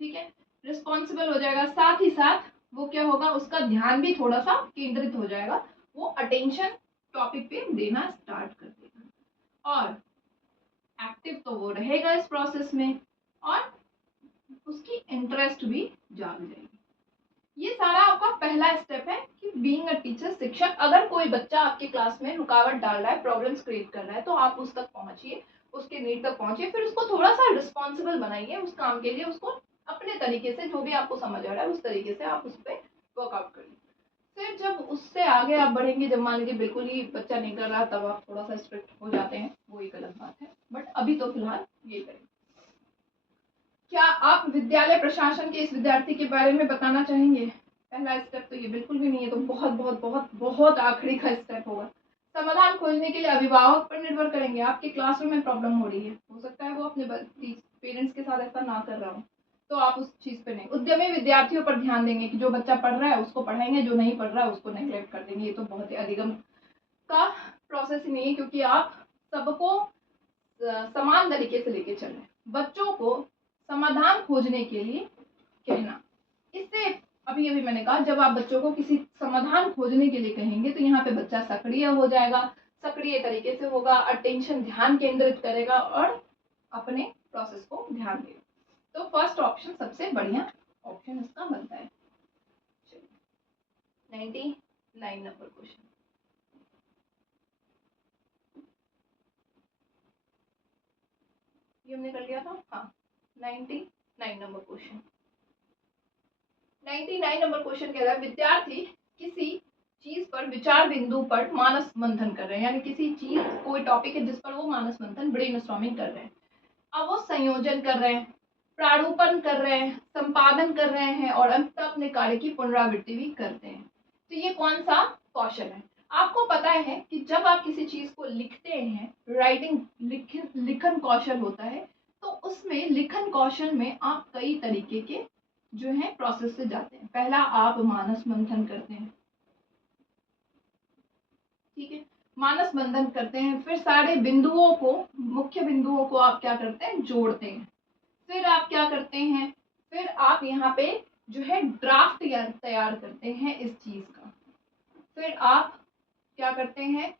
ठीक है, रिस्पॉन्सिबल हो जाएगा। साथ ही साथ वो क्या होगा, उसका ध्यान भी थोड़ा सा केंद्रित हो जाएगा, वो अटेंशन टॉपिक पे देना स्टार्ट कर देगा और एक्टिव तो वो रहेगा इस प्रोसेस में और उसकी इंटरेस्ट भी जाग जाएगी। ये सारा आपका पहला स्टेप है कि बीइंग अ टीचर, शिक्षक, अगर कोई बच्चा आपके क्लास में रुकावट डाल रहा है, प्रॉब्लम्स क्रिएट कर रहा है, तो आप उस तक पहुंचिए, उसके नीड तक पहुंचिए, फिर उसको थोड़ा सा रिस्पॉन्सिबल बनाइए उस काम के लिए, उसको अपने तरीके से जो भी आपको समझ आ रहा है उस तरीके से आप उस पर वर्कआउट करिए। फिर जब उससे आगे आप बढ़ेंगे, जब मान लीजिए बिल्कुल ही बच्चा नहीं कर रहा, तब आप थोड़ा सा स्ट्रिक्ट हो जाते हैं, वो एक अलग बात है, बट अभी तो फिलहाल ये करें। क्या आप विद्यालय प्रशासन के इस विद्यार्थी के बारे में बताना चाहेंगे। पहला स्टेप तो ये बिल्कुल भी नहीं है, तो बहुत बहुत बहुत बहुत आखिरी का स्टेप होगा। समाधान खोजने के लिए अभिभावक पर निर्भर करेंगे, आपके क्लासरूम में प्रॉब्लम हो रही है, हो सकता है वो अपने पेरेंट्स के साथ ऐसा ना कर रहा हो, तो आप उस चीज पे नहीं। उद्यमी विद्यार्थियों पर ध्यान देंगे कि जो बच्चा पढ़ रहा है उसको पढ़ाएंगे, जो नहीं पढ़ रहा है उसको नेग्लेक्ट कर देंगे। ये तो बहुत ही अधिगम का प्रोसेस ही नहीं है, क्योंकि आप सबको समान तरीके से लेके चल रहे हैं। बच्चों को समाधान खोजने के लिए कहना, इससे अभी अभी मैंने कहा, जब आप बच्चों को किसी समाधान खोजने के लिए कहेंगे तो यहाँ पे बच्चा सक्रिय हो जाएगा, सक्रिय तरीके से होगा, अटेंशन ध्यान केंद्रित करेगा और अपने प्रोसेस को ध्यान देगा। तो फर्स्ट ऑप्शन सबसे बढ़िया ऑप्शन इसका बनता है। 99 नंबर क्वेश्चन, 99 नंबर क्वेश्चन कह रहा है विद्यार्थी किसी चीज पर विचार बिंदु पर मानस मंथन कर रहे हैं, यानी किसी चीज कोई टॉपिक है जिस पर वो मानस मंथन ब्रेनस्टॉर्मिंग कर रहे हैं। अब वो संयोजन कर रहे हैं, प्रारूपण कर रहे हैं, संपादन कर रहे हैं और अंत अपने कार्य की पुनरावृत्ति भी करते हैं। तो ये कौन सा कौशल है? आपको पता है कि जब आप किसी चीज को लिखते हैं, राइटिंग लिखन कौशल होता है, तो उसमें लिखन कौशल में आप कई तरीके के जो है प्रोसेस से जाते हैं। पहला आप मानस मंथन करते हैं, ठीक है, मानस मंथन करते हैं, फिर सारे बिंदुओं को, मुख्य बिंदुओं को आप क्या करते हैं, जोड़ते हैं। फिर आप क्या करते हैं, फिर आप यहाँ पे जो है ड्राफ्ट तैयार करते हैं इस चीज का। फिर आप क्या करते हैं,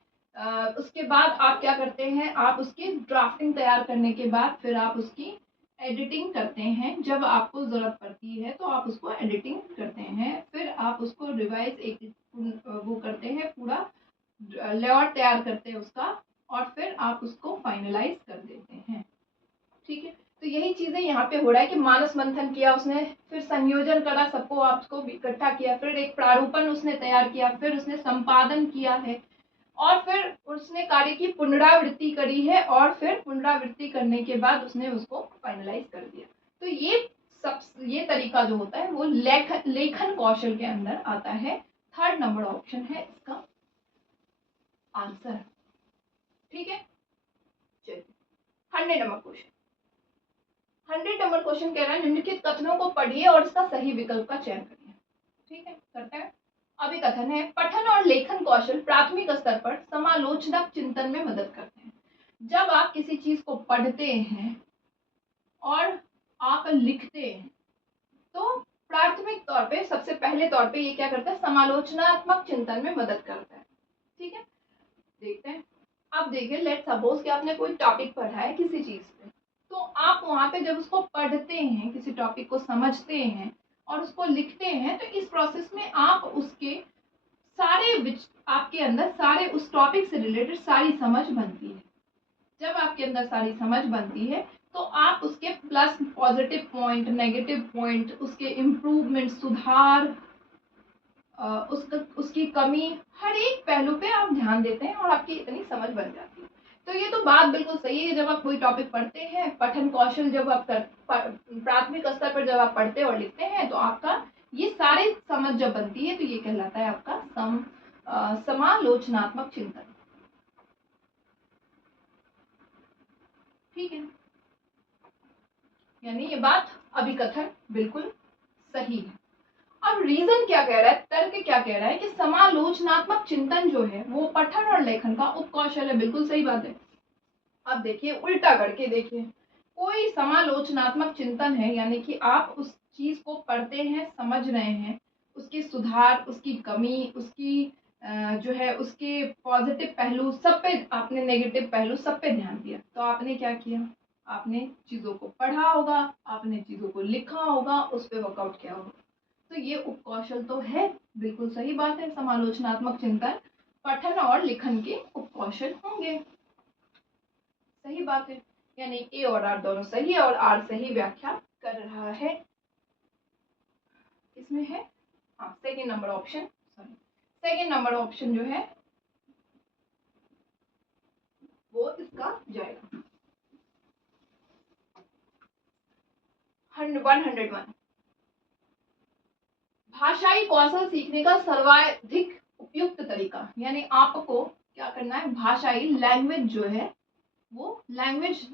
उसके बाद आप क्या करते हैं, आप उसकी ड्राफ्टिंग तैयार करने के बाद फिर आप उसकी एडिटिंग करते हैं। जब आपको ज़रूरत पड़ती है तो आप उसको एडिटिंग करते हैं। फिर आप उसको रिवाइज एक वो करते हैं, पूरा लेआउट तैयार करते हैं उसका, और फिर आप उसको फाइनलाइज कर देते हैं। ठीक है, तो यही चीजें यहाँ पे हो रहा है कि मानस मंथन किया उसने, फिर संयोजन करा, सबको आपको इकट्ठा किया, फिर एक प्रारूपण उसने तैयार किया, फिर उसने संपादन किया है, और फिर उसने कार्य की पुनरावृत्ति करी है, और फिर पुनरावृत्ति करने के बाद उसने उसको फाइनलाइज कर दिया। तो ये तरीका जो होता है वो लेखन कौशल के अंदर आता है। 3rd नंबर ऑप्शन है इसका आंसर। ठीक है, चलिए 100 नंबर क्वेश्चन। 100 नंबर क्वेश्चन कह रहा है निम्नलिखित कथनों को पढ़िए और इसका सही विकल्प का चयन करिए। ठीक है, करते हैं। अभी कथन है, पठन और लेखन कौशल प्राथमिक स्तर पर समालोचनात्मक चिंतन में मदद करते हैं। जब आप किसी चीज को पढ़ते हैं और आप लिखते हैं तो प्राथमिक तौर पे, सबसे पहले तौर पे ये क्या करता है, समालोचनात्मक चिंतन में मदद करता है। ठीक है, देखते हैं। अब देखिए, लेट सपोज कि आपने कोई टॉपिक पढ़ा है किसी चीज पे, तो आप वहां पे जब उसको पढ़ते हैं, किसी टॉपिक को समझते हैं और उसको लिखते हैं, तो इस प्रोसेस में आप उसके आपके अंदर सारे उस टॉपिक से रिलेटेड सारी समझ बनती है। जब आपके अंदर सारी समझ बनती है तो आप उसके plus, positive point, negative point, उसके इम्प्रूवमेंट, सुधार, उसकी कमी, हर एक पहलू पे आप ध्यान देते हैं और आपकी इतनी समझ बन जाती है। तो ये तो बात बिल्कुल सही है। जब आप कोई टॉपिक पढ़ते हैं, पठन कौशल जब आप प्राथमिक स्तर पर जब आप पढ़ते और लिखते हैं, तो आपका ये सारी समझ जब बनती है तो ये कहलाता है आपका समालोचनात्मक चिंतन। ठीक है, यानी ये बात अभिकथन बिल्कुल सही है। अब रीजन क्या कह रहा है, तर्क क्या कह रहा है कि समालोचनात्मक चिंतन जो है वो पठन और लेखन का उपकौशल है। बिल्कुल सही बात है। अब देखिए, उल्टा करके देखिए, कोई समालोचनात्मक चिंतन है यानी कि आप उस चीज को पढ़ते हैं, समझ रहे हैं, उसके सुधार, उसकी कमी, उसकी जो है उसके पॉजिटिव पहलू सब पे, आपने नेगेटिव पहलू सब पे ध्यान दिया। तो आपने क्या किया, आपने चीजों को पढ़ा होगा, आपने चीजों को लिखा होगा, उस पर वर्कआउट किया होगा। तो ये उपकौशल तो है, बिल्कुल सही बात है। समालोचनात्मक चिंतन पठन और लिखन के उपकौशल होंगे, सही बात है। यानी ए और आर दोनों सही है और आर सही व्याख्या कर रहा है। इसमें है हाँ, second number option, sorry, second number option जो है वो इसका जाएगा। 101 भाषाई कौशल सीखने का सर्वाधिक उपयुक्त तरीका, यानी आपको क्या करना है, भाषाई लैंग्वेज जो है वो लैंग्वेज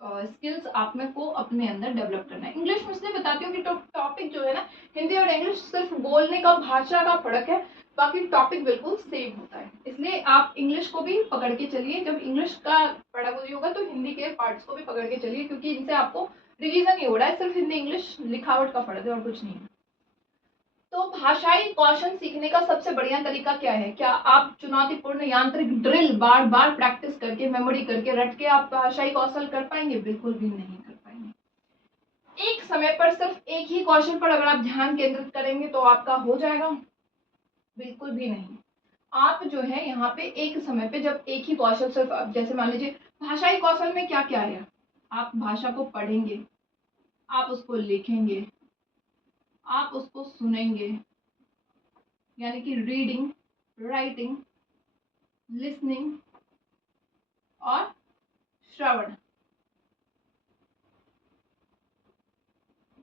स्किल्स आप में को अपने अंदर डेवलप करना है। इंग्लिश में इसलिए बताती हूँ कि टॉपिक जो है ना, हिंदी और इंग्लिश सिर्फ बोलने का, भाषा का फर्क है, बाकी टॉपिक बिल्कुल सेम होता है। इसलिए आप इंग्लिश को भी पकड़ के चलिए। जब इंग्लिश का पढ़ाई होगा तो हिंदी के पार्ट्स को भी पकड़ के चलिए, क्योंकि इनसे आपको रिवीजन ही हो रहा है, सिर्फ हिंदी इंग्लिश लिखावट का फर्क है और कुछ नहीं है। तो भाषाई कौशल सीखने का सबसे बढ़िया तरीका क्या है? क्या आप चुनौतीपूर्ण यांत्रिक ड्रिल बार बार प्रैक्टिस करके, मेमोरी करके, रट के आप भाषाई कौशल कर पाएंगे? बिल्कुल भी नहीं कर पाएंगे। एक समय पर सिर्फ एक ही कौशल पर अगर आप ध्यान केंद्रित करेंगे तो आपका हो जाएगा? बिल्कुल भी नहीं। आप जो है यहाँ पे एक समय पे जब एक ही कौशल, सिर्फ जैसे मान लीजिए भाषाई कौशल में क्या क्या है, आप भाषा को पढ़ेंगे, आप उसको लिखेंगे, आप उसको सुनेंगे, यानी कि रीडिंग, राइटिंग, लिसनिंग और श्रवण,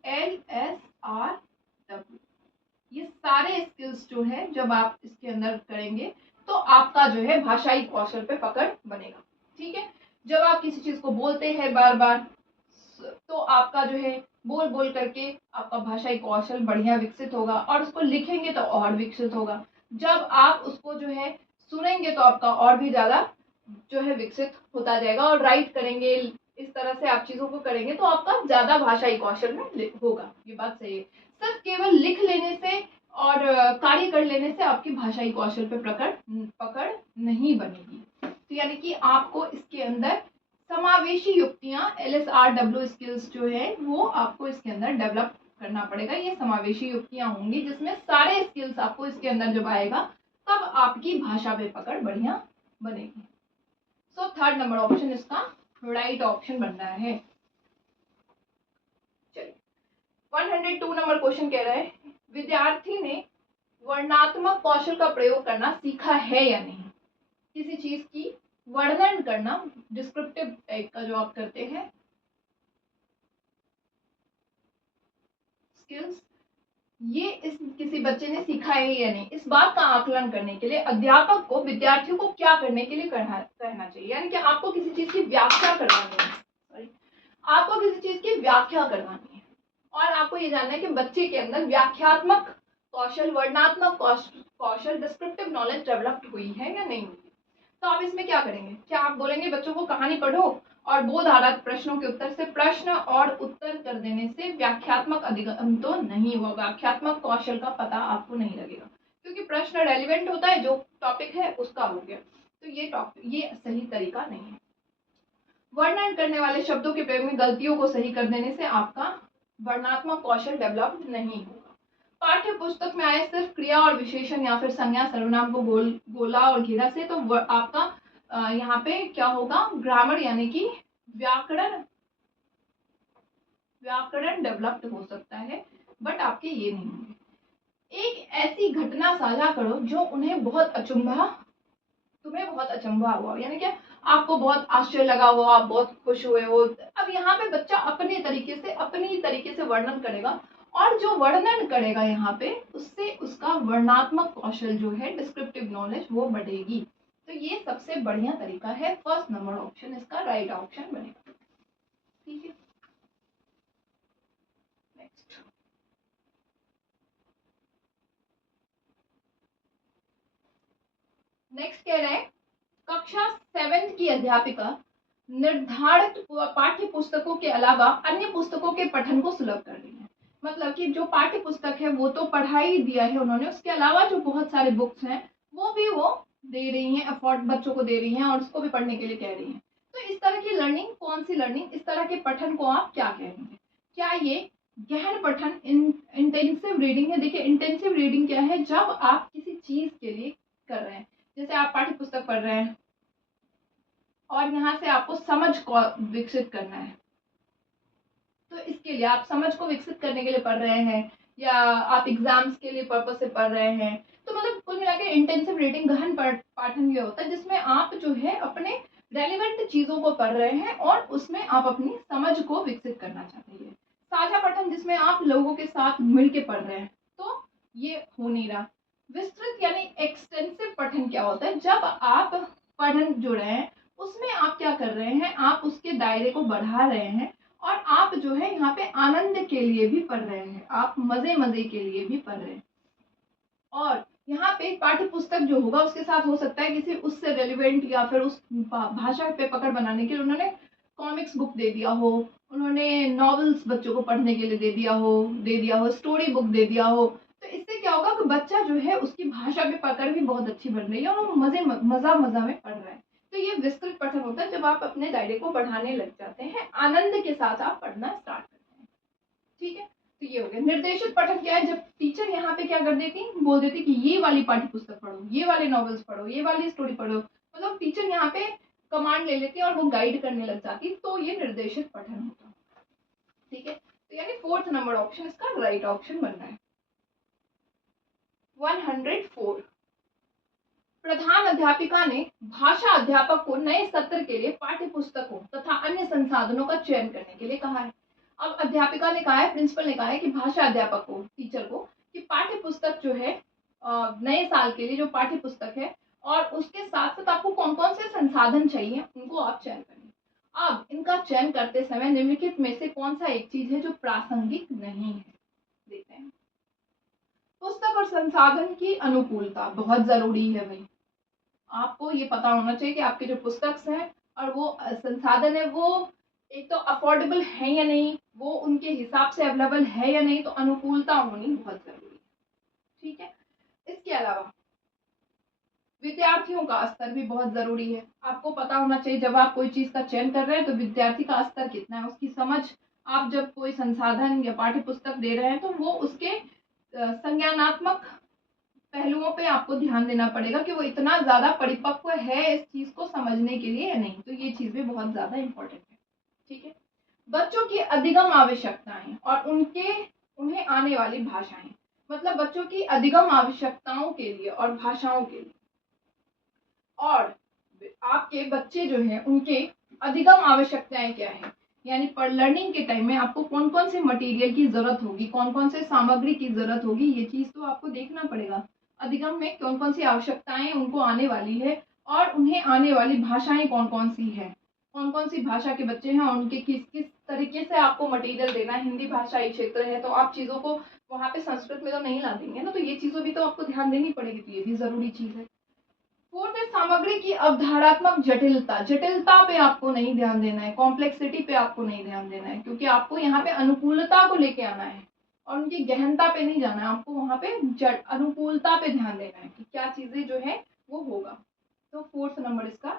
LSRW, ये सारे स्किल्स जो है जब आप इसके अंदर करेंगे तो आपका जो है भाषाई कौशल पे पकड़ बनेगा। ठीक है, जब आप किसी चीज को बोलते हैं बार बार तो आपका जो है बोल बोल करके आपका भाषाई कौशल बढ़िया विकसित होगा, और उसको लिखेंगे तो और विकसित होगा। जब आप उसको जो है सुनेंगे तो आपका और भी ज्यादा जो है विकसित होता जाएगा, और राइट करेंगे, इस तरह से आप चीजों को करेंगे तो आपका ज्यादा भाषाई कौशल में होगा। ये बात सही है। सिर्फ केवल लिख लेने से और कार्य कर लेने से आपकी भाषाई कौशल पे पकड़ नहीं बनेगी। तो यानी कि आपको इसके अंदर समावेशी युक्तियां, LSRW स्किल्स जो है वो आपको इसके अंदर डेवलप करना पड़ेगा। ये समावेशी युक्तियां होंगी जिसमें सारे स्किल्स आपको इसके अंदर जब आएगा तब आपकी भाषा पे पकड़ बढ़िया बनेगी। सो थर्ड नंबर ऑप्शन इसका राइट ऑप्शन बन रहा है। चलिए 102 नंबर क्वेश्चन कह रहा है, विद्यार्थी ने वर्णनात्मक कौशल का प्रयोग करना सीखा है या नहीं। किसी चीज की वर्णन करना, डिस्क्रिप्टिव टाइप का जो आप करते हैं स्किल्स, ये इस किसी बच्चे ने सीखा है या नहीं, इस बात का आकलन करने के लिए अध्यापक को विद्यार्थियों को क्या करने के लिए कहना चाहिए। यानी कि आपको किसी चीज की व्याख्या करवानी है, सॉरी, आपको किसी चीज की व्याख्या करवानी है और आपको ये जानना है कि बच्चे के अंदर व्याख्यात्मक कौशल, वर्णनात्मक कौशल, डिस्क्रिप्टिव नॉलेज डेवलप्ड हुई है या नहीं हुई। तो आप इसमें क्या करेंगे, क्या आप बोलेंगे बच्चों को कहानी पढ़ो और बोध आधारित प्रश्नों के उत्तर से प्रश्न और उत्तर कर देने से व्याख्यात्मक अधिगम तो नहीं हुआ, व्याख्यात्मक कौशल का पता आपको नहीं लगेगा, क्योंकि प्रश्न रेलिवेंट होता है, जो टॉपिक है उसका हो गया। तो ये सही तरीका नहीं है। वर्णन करने वाले शब्दों के प्रयोग में गलतियों को सही कर देने से आपका वर्णनात्मक कौशल डेवलप नहीं होगा। पाठ्य पुस्तक में आए सिर्फ क्रिया और विशेषण या फिर संज्ञा सर्वनाम को गोला और घेरा से तो आपका यहाँ पे क्या होगा, ग्रामर यानी कि व्याकरण डेवलप्ड हो सकता है, बट आपके ये नहीं होंगे। एक ऐसी घटना साझा करो जो तुम्हें बहुत अचंभा हुआ, यानी कि आपको बहुत आश्चर्य लगा हो, आप बहुत खुश हुए हो। अब यहाँ पे बच्चा अपनी तरीके से वर्णन करेगा, और जो वर्णन करेगा यहाँ पे उससे उसका वर्णनात्मक कौशल जो है, डिस्क्रिप्टिव नॉलेज, वो बढ़ेगी। तो ये सबसे बढ़िया तरीका है, फर्स्ट नंबर ऑप्शन इसका राइट ऑप्शन बनेगा। ठीक है, नेक्स्ट कह रहे हैं, कक्षा 7 की अध्यापिका निर्धारित पाठ्य पुस्तकों के अलावा अन्य पुस्तकों के पठन को सुलभ कर रही है। मतलब कि जो पाठ्य पुस्तक है वो तो पढ़ा ही दिया है उन्होंने, उसके अलावा जो बहुत सारे बुक्स हैं वो भी वो दे रही हैं, अफोर्ड बच्चों को दे रही हैं और उसको भी पढ़ने के लिए कह रही हैं। तो इस तरह की लर्निंग, कौन सी लर्निंग, इस तरह के पठन को आप क्या कहेंगे? क्या ये गहन पठन, इंटेंसिव रीडिंग है? देखिए इंटेंसिव रीडिंग क्या है, जब आप किसी चीज के लिए कर रहे हैं, जैसे आप पाठ्य पुस्तक पढ़ रहे हैं और यहाँ से आपको समझ को विकसित करना है, तो इसके लिए आप समझ को विकसित करने के लिए पढ़ रहे हैं, या आप एग्जाम्स के लिए पर्पस से पढ़ रहे हैं। तो मतलब कुल मिला के इंटेंसिव रीडिंग, गहन पाठन ये होता है जिसमें आप जो है अपने रेलिवेंट चीजों को पढ़ रहे हैं और उसमें आप अपनी समझ को विकसित करना चाहते हैं। साझा पठन जिसमें आप लोगों के साथ मिलके पढ़ रहे हैं, तो ये हो नहीं रहा। विस्तृत यानी एक्सटेंसिव पठन क्या होता है, जब आप पढ़न जो रहे हैं उसमें आप क्या कर रहे हैं, आप उसके दायरे को बढ़ा रहे हैं और आप जो है यहाँ पे आनंद के लिए भी पढ़ रहे हैं, आप मजे के लिए भी पढ़ रहे हैं। और यहाँ पे पाठ्य पुस्तक जो होगा उसके साथ हो सकता है किसी उससे रेलिवेंट या फिर उस भाषा पे पकड़ बनाने के लिए उन्होंने कॉमिक्स बुक दे दिया हो, उन्होंने नॉवेल्स बच्चों को पढ़ने के लिए दे दिया हो, स्टोरी बुक दे दिया हो। तो इससे क्या होगा कि बच्चा जो है उसकी भाषा पे पकड़ भी बहुत अच्छी बन रही है और वो मजा में पढ़ रहा है। तो ये विस्तृत पठन होता है जब आप अपने दायरे को बढ़ाने लग जाते हैं, आनंद के साथ आप पढ़ना स्टार्ट करते हैं। ठीक है, तो ये हो गया। निर्देशित पठन क्या है, जब टीचर यहाँ पे क्या कर देती, बोल देती कि ये वाली पाठ्य पुस्तक पढ़ो, ये वाले नॉवेल्स पढ़ो, ये वाली स्टोरी पढ़ो, मतलब टीचर यहाँ पे कमांड ले लेती है और वो गाइड करने लग जाती, तो ये निर्देशित पठन होता है। ठीक है, तो तो यानी 4th नंबर ऑप्शन इसका राइट ऑप्शन बन रहा है। 104 प्रधान अध्यापिका ने भाषा अध्यापक को नए सत्र के लिए पाठ्य पुस्तकों तथा अन्य संसाधनों का चयन करने के लिए कहा है। अब अध्यापिका ने कहा है, प्रिंसिपल ने कहा है कि भाषा अध्यापक को, टीचर को, कि पाठ्य पुस्तक जो है नए साल के लिए जो पाठ्य पुस्तक है और उसके साथ साथ आपको कौन कौन से संसाधन चाहिए उनको आप चयन करें। अब इनका चयन करते समय निम्नलिखित में से कौन सा एक चीज है जो प्रासंगिक नहीं है, देखते हैं। पुस्तक और संसाधन की अनुकूलता बहुत जरूरी है भाई। आपको ये पता होना चाहिए कि आपके जो पुस्तक हैं और वो संसाधन है वो एक तो अफोर्डेबल है या नहीं, वो उनके हिसाब से अवेलेबल है या नहीं, तो अनुकूलता होनी बहुत जरूरी है। ठीक है, इसके अलावा विद्यार्थियों का स्तर भी बहुत जरूरी है। आपको पता होना चाहिए जब आप कोई चीज का चयन कर रहे हैं तो विद्यार्थी का स्तर कितना है, उसकी समझ। आप जब कोई संसाधन या पाठ्य पुस्तक दे रहे हैं तो वो उसके संज्ञानात्मक पहलुओं पे आपको ध्यान देना पड़ेगा कि वो इतना ज्यादा परिपक्व है इस चीज को समझने के लिए या नहीं, तो ये चीज भी बहुत ज्यादा इंपॉर्टेंट है। ठीक है, बच्चों की अधिगम आवश्यकताएं और उन्हें आने वाली भाषाएं, मतलब बच्चों की अधिगम आवश्यकताओं के लिए और भाषाओं के लिए, और आपके बच्चे जो है उनके अधिगम आवश्यकताएं क्या है, यानी पर लर्निंग के टाइम में आपको कौन कौन से मटेरियल की जरूरत होगी, कौन कौन से सामग्री की जरूरत होगी, ये चीज तो आपको देखना पड़ेगा। अधिगम में कौन कौन सी आवश्यकताएं उनको आने वाली है और उन्हें आने वाली भाषाएं कौन कौन सी है, कौन कौन सी भाषा के बच्चे हैं और उनके किस किस तरीके से आपको मटेरियल देना है। हिंदी भाषाई क्षेत्र है तो आप चीजों को वहां पे संस्कृत में तो नहीं ला देंगे ना, तो ये चीजों भी तो आपको ध्यान देनी पड़ेगी, तो ये भी जरूरी चीज है। फोर्थ है सामग्री की अवधारणात्मक जटिलता। जटिलता पे आपको नहीं ध्यान देना है, कॉम्प्लेक्सिटी पे आपको नहीं ध्यान देना है, क्योंकि आपको यहाँ पे अनुकूलता को लेके आना है और उनकी गहनता पे नहीं जाना है। आपको वहां पे अनुकूलता पे ध्यान देना है कि क्या चीजें जो है वो होगा। तो 4th नंबर इसका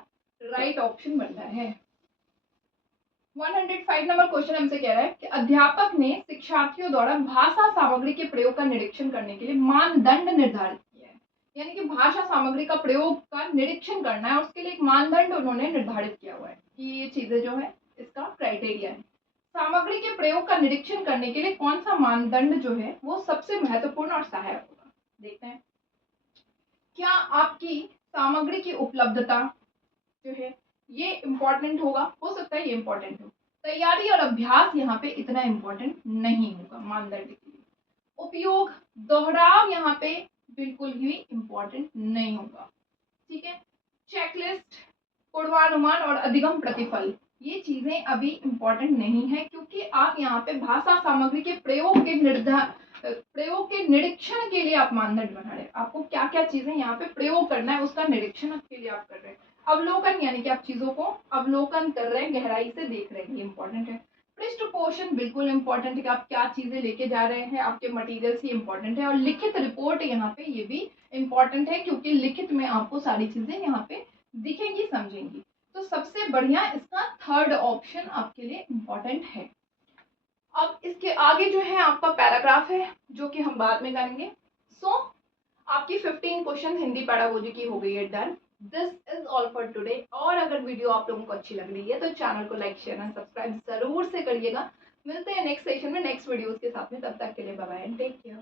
राइट ऑप्शन बन रहा है। 105 नंबर क्वेश्चन हमसे कह रहा है कि अध्यापक ने शिक्षार्थियों द्वारा भाषा सामग्री के प्रयोग का निरीक्षण करने के लिए मानदंड निर्धारित किया है। यानी कि भाषा सामग्री का प्रयोग का निरीक्षण करना है, उसके लिए एक मानदंड उन्होंने निर्धारित किया हुआ है कि ये चीजें जो है इसका क्राइटेरिया है। सामग्री के प्रयोग का निरीक्षण करने के लिए कौन सा मानदंड जो है वो सबसे महत्वपूर्ण और सहायक होगा, देखते हैं। क्या आपकी सामग्री की उपलब्धता जो है ये इम्पोर्टेंट होगा, हो सकता है ये इम्पोर्टेंट हो। तैयारी और अभ्यास यहाँ पे इतना इम्पोर्टेंट नहीं होगा मानदंड के लिए। उपयोग, दोहराव यहाँ पे बिल्कुल ही इम्पोर्टेंट नहीं होगा। ठीक है, चेकलिस्ट, पूर्वानुमान और अधिगम प्रतिफल, ये चीजें अभी इम्पोर्टेंट नहीं है, क्योंकि आप यहाँ पे भाषा सामग्री के प्रयोग के निरीक्षण के लिए आप मानदंड बना रहे हैं। आपको क्या क्या चीजें यहाँ पे प्रयोग करना है उसका निरीक्षण के लिए आप कर रहे हैं। अवलोकन यानी कि आप चीजों को अवलोकन कर रहे हैं, गहराई से देख रहे हैं, ये इंपॉर्टेंट है। पृष्ठ पोषण बिल्कुल इंपॉर्टेंट है कि आप क्या चीजें लेके जा रहे हैं, आपके मटेरियल्स ही इंपॉर्टेंट है। और लिखित रिपोर्ट यहाँ पे ये भी इंपॉर्टेंट है, क्योंकि लिखित में आपको सारी चीजें यहाँ पे दिखेंगी, समझेंगी। तो सबसे बढ़िया इसका 3rd ऑप्शन आपके लिए इंपॉर्टेंट है। अब इसके आगे जो है आपका पैराग्राफ है जो कि हम बाद में करेंगे। आपकी 15 क्वेश्चन हिंदी पैडागोजी की हो गई है done. This is all for today. और अगर वीडियो आप लोगों को अच्छी लग रही है तो चैनल को लाइक शेयर एंड सब्सक्राइब जरूर से करिएगा। मिलते हैं नेक्स्ट सेशन में नेक्स्ट वीडियोस के साथ में, तब तक के लिए bye bye and take care.